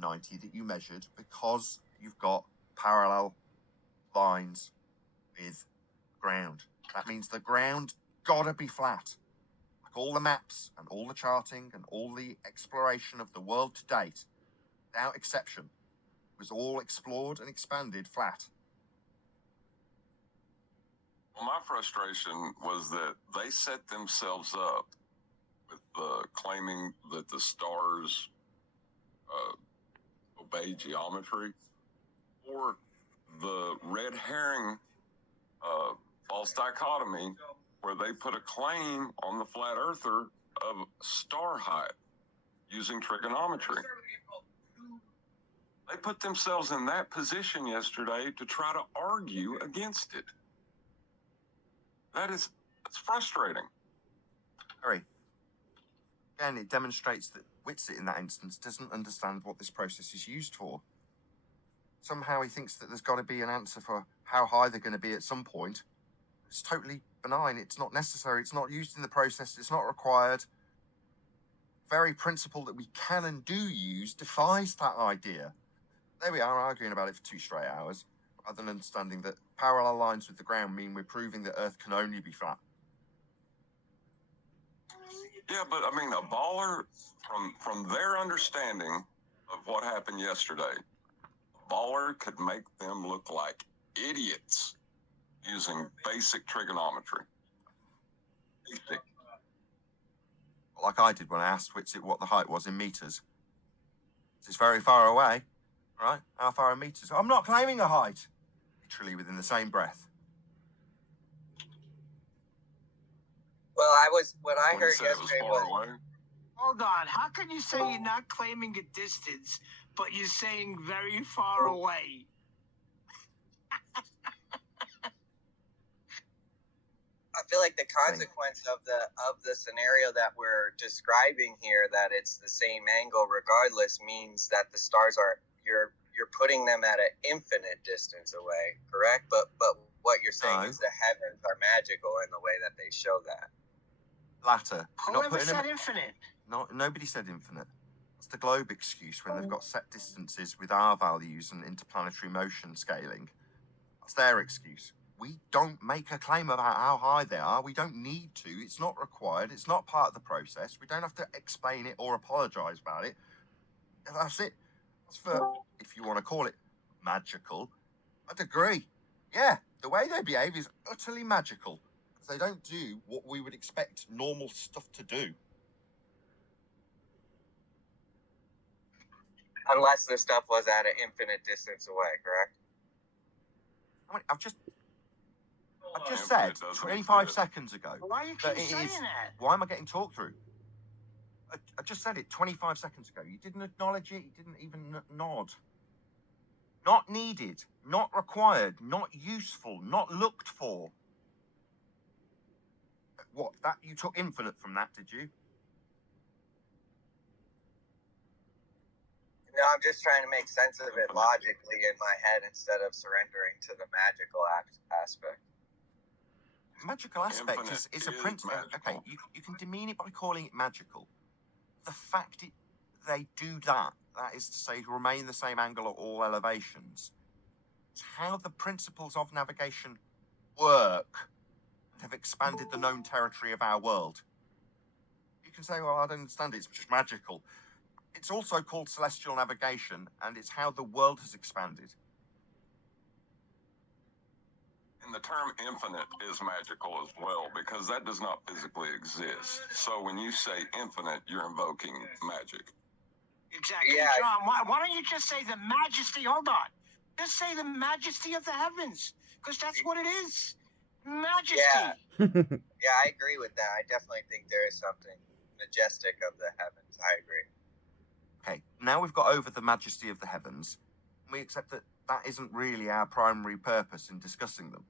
90 that you measured because you've got parallel lines with ground. That means the ground gotta be flat. Like all the maps and all the charting and all the exploration of the world to date, without exception, was all explored and expanded flat. Well, my frustration was that they set themselves up with claiming that the stars obey geometry, or the red herring false dichotomy where they put a claim on the flat earther of star height using trigonometry. They put themselves in that position yesterday to try to argue against it. It's frustrating. Harry, again, it demonstrates that Witsit in that instance doesn't understand what this process is used for. Somehow he thinks that there's got to be an answer for how high they're going to be at some point. It's totally benign. It's not necessary. It's not used in the process. It's not required. Very principle that we can and do use defies that idea. There we are, arguing about it for 2 straight hours, rather than understanding that parallel lines with the ground mean we're proving that Earth can only be flat. Yeah, but I mean, a baller, from their understanding of what happened yesterday, a baller could make them look like idiots using basic trigonometry. Basic. Like I did when I asked Witsit what the height was in meters. It's very far away, right? How far in meters? I'm not claiming a height. Literally within the same breath. Well, what I heard yesterday was... Hold on, how can you say you're not claiming a distance, but you're saying very far away? I feel like the consequence of the scenario that we're describing here, that it's the same angle regardless, means that the stars are you're putting them at an infinite distance away, correct? But what you're saying is the heavens are magical in the way that they show that. Latter. Whoever said infinite? Nobody said infinite. It's the globe excuse when they've got set distances with our values and interplanetary motion scaling. That's their excuse. We don't make a claim about how high they are. We don't need to. It's not required. It's not part of the process. We don't have to explain it or apologise about it. That's it. That's for, if you want to call it magical, I'd agree. Yeah, the way they behave is utterly magical. Because they don't do what we would expect normal stuff to do. Unless the stuff was at an infinite distance away, correct? I mean, I've just said 25 seconds ago. Why are you keep saying that? Why am I getting talked through? I just said it 25 seconds ago. You didn't acknowledge it. You didn't even nod. Not needed. Not required. Not useful. Not looked for. What? That you took infinite from that, did you? No, I'm just trying to make sense of it logically in my head instead of surrendering to the magical aspect. Magical aspect is a principle. Okay, you can demean it by calling it magical. The fact they do that is to say to remain the same angle at all elevations. It's how the principles of navigation work and have expanded the known territory of our world. You can say, well, I don't understand it, it's just magical. It's also called celestial navigation, and it's how the world has expanded. And the term infinite is magical as well, because that does not physically exist. So when you say infinite, you're invoking magic. Exactly. Yeah. John, why don't you just say the majesty? Hold on. Just say the majesty of the heavens, because that's what it is. Majesty. Yeah. Yeah, I agree with that. I definitely think there is something majestic of the heavens. I agree. Okay, now we've got over the majesty of the heavens. We accept that that isn't really our primary purpose in discussing them.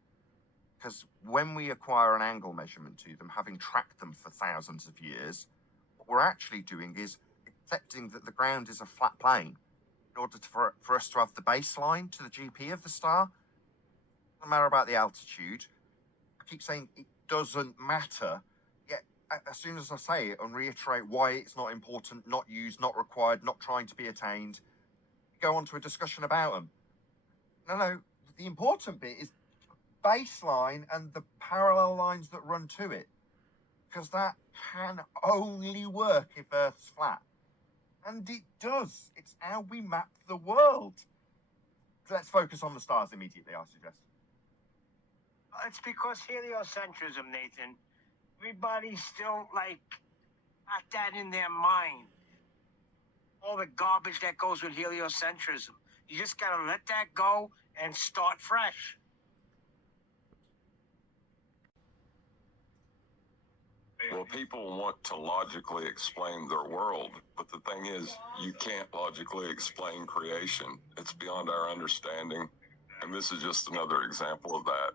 Because when we acquire an angle measurement to them, having tracked them for thousands of years, what we're actually doing is accepting that the ground is a flat plane in order for us to have the baseline to the GP of the star. No matter about the altitude. I keep saying it doesn't matter. Yet, as soon as I say it and reiterate why it's not important, not used, not required, not trying to be attained, go on to a discussion about them. No, the important bit is baseline and the parallel lines that run to it, because that can only work if Earth's flat. And it does. It's how we map the world. Let's focus on the stars immediately, I suggest. It's because heliocentrism, Nathan. Everybody's still, got that in their mind. All the garbage that goes with heliocentrism. You just gotta let that go and start fresh. Well, people want to logically explain their world, but the thing is, you can't logically explain creation. It's beyond our understanding, and this is just another example of that.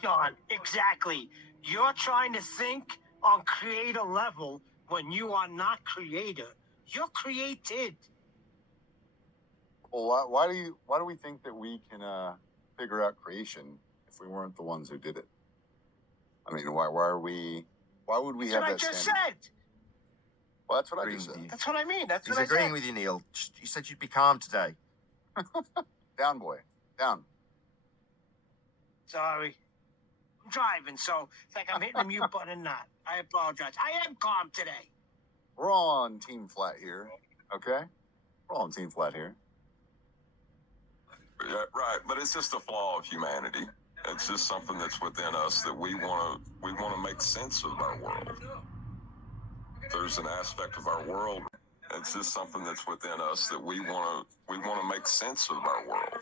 John, exactly. You're trying to think on creator level when you are not creator. You're created. Well, why do we think that we can figure out creation if we weren't the ones who did it? I mean, why would we That's have what I that just standard? said. Well, that's what I Agreeing just with said. you. That's what I mean. That's He's what I agreeing said. with you, Neil. You said you'd be calm today. Down, boy, down. Sorry. I'm driving, so it's like I'm hitting the mute button and not. I apologize. I am calm today. We're all on Team Flat here, okay? We're all on Team Flat here. Yeah, right, but it's just a flaw of humanity. It's just something that's within us that we want to make sense of our world. There's an aspect of our world. It's just something that's within us that we want to make sense of our world.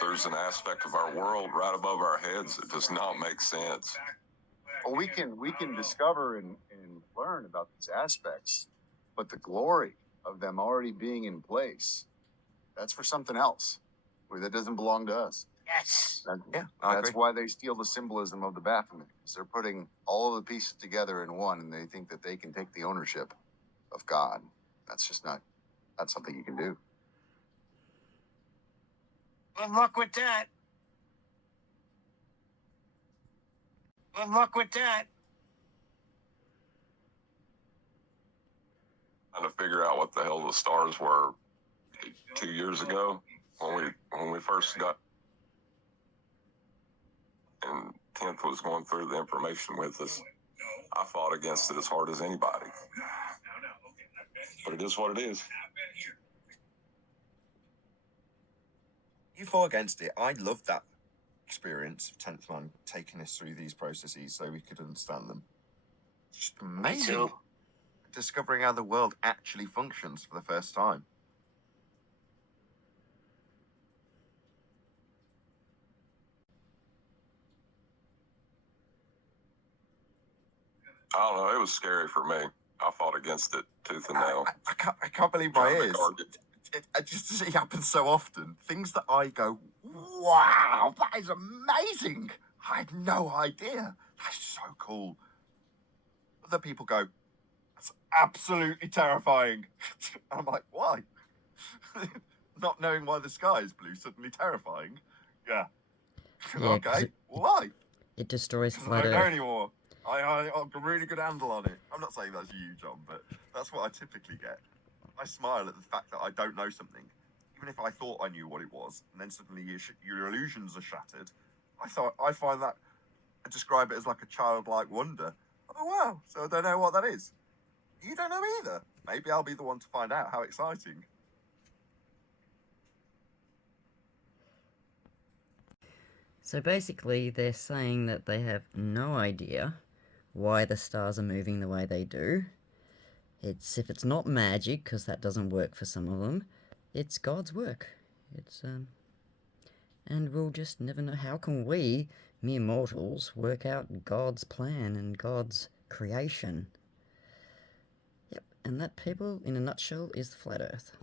There's an aspect of our world right above our heads that does not make sense. Well, we can discover and learn about these aspects, but the glory of them already being in place, that's for something else. That doesn't belong to us. Yes. That's why they steal the symbolism of the Baphomet. They're putting all of the pieces together in one, and they think that they can take the ownership of God. That's just not something you can do. Good luck with that. Good luck with that. Trying to figure out what the hell the stars were 2 years ago when we first got, and 10th was going through the information with us. I fought against it as hard as anybody, but it is what it is. You fought against it. I loved that experience of 10th Man taking us through these processes so we could understand them. Just amazing. Me too. Discovering how the world actually functions for the first time. I don't know. It was scary for me. I fought against it tooth and nail. I can't believe my Trying to ears. argue. It just it happens so often. Things that I go, wow, that is amazing. I had no idea. That's so cool. Other people go, that's absolutely terrifying. I'm like, why? Not knowing why the sky is blue, suddenly terrifying. Yeah. Yeah, Okay, why? It destroys I flat don't know Earth. anymore. I've got a really good handle on it. I'm not saying that's you, John, but that's what I typically get. I smile at the fact that I don't know something, even if I thought I knew what it was, and then suddenly your illusions are shattered. I find that I describe it as like a childlike wonder. Oh wow! So I don't know what that is. You don't know either. Maybe I'll be the one to find out. How exciting! So basically, they're saying that they have no idea why the stars are moving the way they do. If it's not magic, because that doesn't work for some of them, it's God's work. And we'll just never know. How can we, mere mortals, work out God's plan and God's creation? Yep, and that, people, in a nutshell, is the flat Earth.